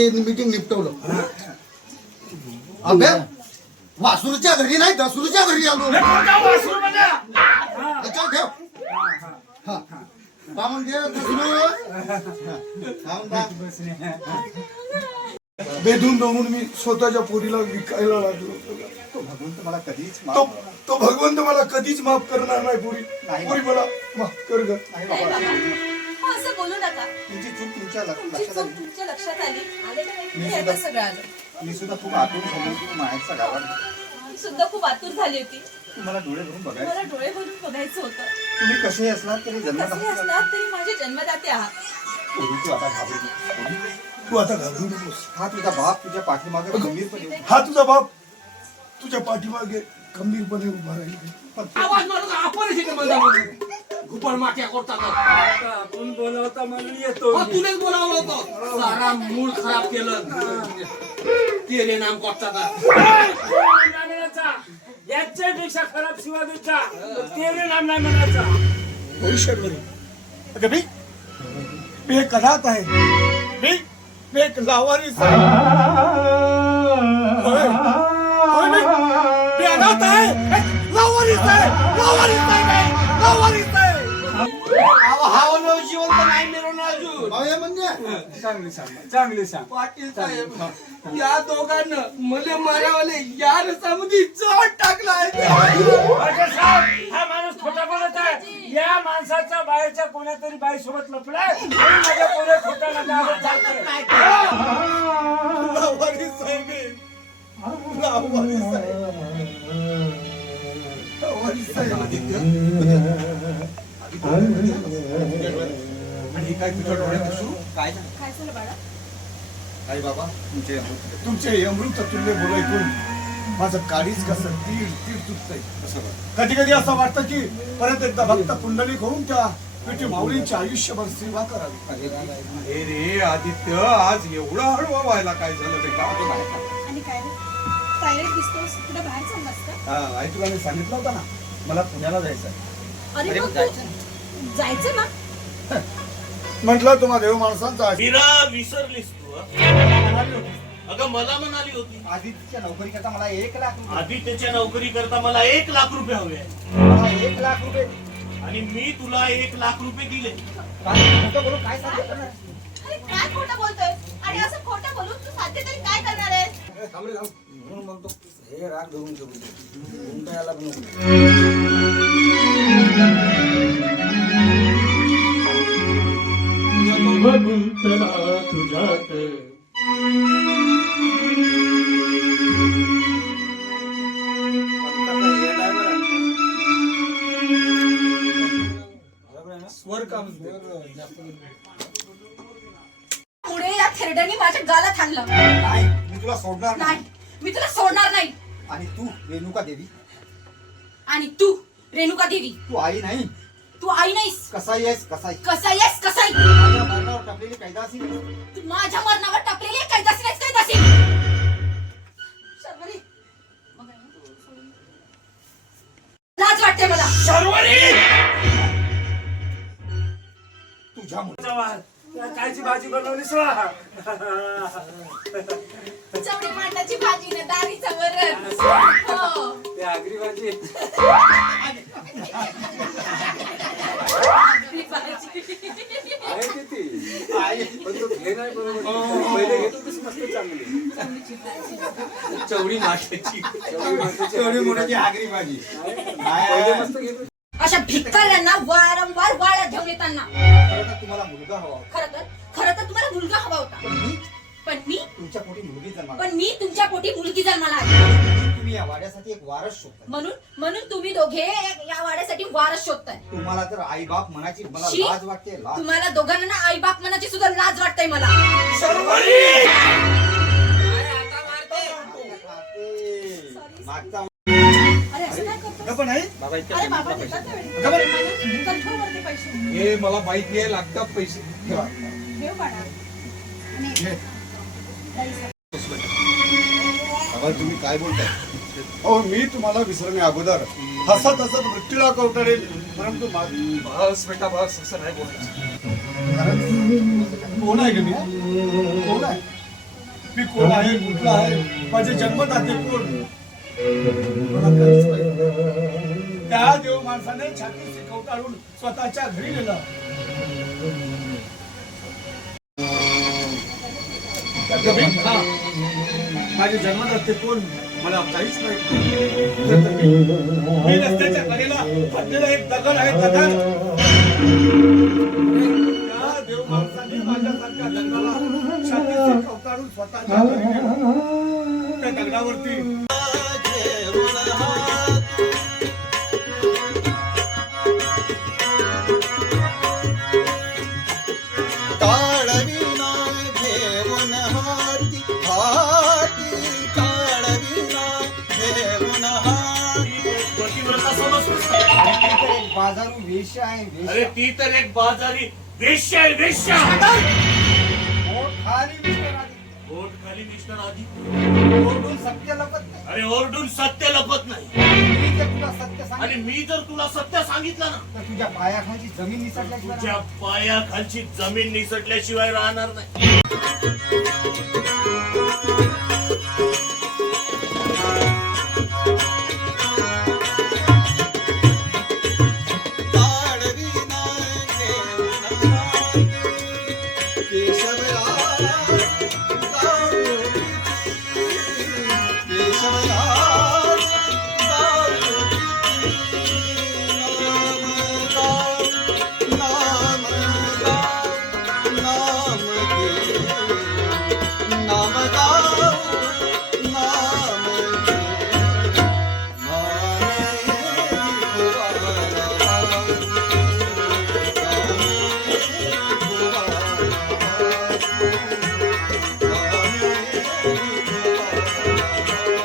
ते मीटिंग निपटवलं. अबे वासरूच्या घरी नाही दसरूच्या घरी आलो. याच्यावर ठेव. हा. का म्हणता? बेधून दमून मी स्वतःच्या पोरीला विकायला लागलो. तो भगवंत मला कधीच माफ तो. तो भगवंत मला कधीच माफ करणार नाही पुरी. पुरी मला माफ कर ग. नाही नाही बाबा बाबा. असं बोलू नका. तुमची चूक तुमच्या लक्ष- तुमची लक्षात चूक आली. तुमच्या लक्षात आली. आले का नाही? मी हे सुद्धा- आता सगळं आलं मी सुद्धा खूप आतून झालो की माहेरचा गावात मी सुद्धा खूप आतुर झाली होती. तुम्हाला डोळे भरून बघायचं. मला डोळे भरून बघायचं होतं. तुम्ही कसे असलात तरी कसे जन्मदाता असलात तरी माझे जन्मदाते आहात. पोरी, तू आता घाबरू नको. तू आता घाबरू नकोस. हा तुझा बाप तुझ्या पाठीमागे गंभीरपणे उभा आहे. हा तुझा बाप तुझ्या पाठीमागे खंबीरपणे उभा राहील. आवाज घुपड माट्या करतात आपण बोलवता म्हणून येतो हो, तुलाच बोलावलं होतं. सारा मूड खराब केलं. तेरे नाम करतात याच्यापेक्षा खराब शिवा द्यायचा तेरे नाम नाही म्हणायचा भविष्यभरी अगं मी? मी एक अनाथ आहे. मी? मी एक लावारीस आहे होय. होय मी? मी अनाथ आहे. एक लावारीस आहे लावारीस आहे मी, लावारीस हाव नव जिवंत नाही मिळवणार अजून. अहो, हे म्हणजे? चांगली सांग चांगली सांग. पाटील साहेब या दोघांना मले मारावाले या रसामध्ये चोट टाकलाय अरे साहेब, हा माणूस खोटा बोलत आहे. या माणसाचा बाहेरच्या कोण्या तरी बाई सोबत लपलाय. म्हणून माझ्या पोरे खोटा नका आहे काय तुझ्या डोळ्यात असू? काय? काय झालं बाळा? आई बाबा तुमचे अमृत तुमचे अमृत तुल्य बोल ऐकून माझं काळीच कसं तीर तीर तुटतंय. कसं बरं? कधी कधी असं वाटतं की परत एकदा भक्त पुंडलिक होऊन त्या विठी माऊलींची आयुष्यभर सेवा करावी. अरे रे आदित्य आज एवढा हळवा व्हायला काय झालं बेटा आणि काय रे? सायलेंट दिसतोस कुठे बाहेर चाललास का? हा, आई तुला मी सांगितलं होतं ना मला पुण्याला जायचं आहे अरे मग तू जायचं ना? म्हटलं तुम्हा देव माणसांचा आशीर्वाद मीरा विसरलीस तू हं? म्हणाली होती. अगं मला म्हणाली होती आदित्यच्या नोकरी करता मला एक लाख रुपये आदित्यच्या नोकरी करता मला एक लाख रुपये हवे आहेत. मला एक लाख रुपये आणि मी तुला एक लाख रुपये दिले काय खोटं बोलून काय साध्य करणार अरे काय खोटं बोलतोय आणि असं खोटं बोलून तू साध्य तरी काय करणार आहेस म्हणून म्हणतो हे राग धरून ठेवू दे. ऊन काय आला पण नको. स्वर का म्हणते? पुढे या थेरड्याने माझ्या गालात आणलं नाही मी तुला सोडणार नाही. नाही मी तुला सोडणार नाही. आणि तू रेणुका देवी. आणि तू रेणुका देवी. तू आई नाही. तू आई नाहीस. कसाई आहेस कसाई. कसा येस कसाई. माझ्या मरणावर टाकलेली कैदासी तू माझ्या मरणावर टाकलेली आहे कैदासी नाहीस शर्वरी? लाज वाटते मला. कायची भाजी बनवलीस वा चवडी मांडाची भाजी ना दारीचं वरण. हो. ते आगरी भाजी आगरी भाजी. आहे किती पण तू घे नाही बरोबर. पहिले घेत होतीस मस्त चांगली. चवडी माशाची चवळी एवढी आगरी भाजी. पहिले मस्त घेत. अशा भिकाऱ्यांना वारंवार वाळा घेऊन येताना. खरं तर तुम्हाला मुलगा हवा होता. खर तर खरं तर तुम्हाला मुलगा हवा होता. पण मी पण मी तुमच्या पोटी मुलगी जन्माला पण मी तुमच्या पोटी मुलगी जन्माला आली. तुम्ही या वाड्यासाठी एक वारस शोधताय. म्हणून म्हणून तुम्ही दोघे या वाड्यासाठी वारस शोधताय. तुम्हाला तर आई बाप म्हणायची मला शी. लाज वाटते लाज तुम्हाला दोघांना ना आई बाप मनाची सुद्धा लाज वाटते मला. पण आहे. बाबा इतक्या अरे बाबा पैसे. देतात ना वेळी. माझ्या कंठावरती पैसे हे मला माहिती आहे लागतात पैसे. ठेवा. देव बाळा आणि बाबा तुम्ही काय बोलताय? हो मी तुम्हाला विसरणे अगोदर हसत हसत मृत्यूला कवटाळेल परंतु मा- बस बेटा बस असं नाही बोलायचं. कोण आहे ग मी? कोण आहे? कोण आहे? कुठला आहे? माझे जन्मदाते कोण? मला काहीच माहीत. त्या देव माणसाने छातीशी कवटाळून स्वतःच्या घरी नेलं माझे जन्मदाते कोण मला काहीच माहीत नाही. रस्त्याच्या कडेला पडलेला एक दगड आहे दगड त्या देव माणसाने माझ्यासारख्या दगडाला छातीशी कवटाळून स्वतःच्या घरी नेलं. त्या दगडावरती बाजारू वेश आहे अरे ती तर एक बाजारी वेश्या आहे वेश्या. खाली मिस्टर. पोट खाली मिस्टर आधी ओरडून सत्य लपत नाही. अरे ओरडून सत्य लपत नाही. मी जर तुला सत्य आणि मी जर तुला सत्य सांगितलं ना तर तुझ्या पायाखाली जमीन निसटल्याशिवाय तुझ्या राहणार पायाखालची जमीन निसटल्याशिवाय राहणार नाही.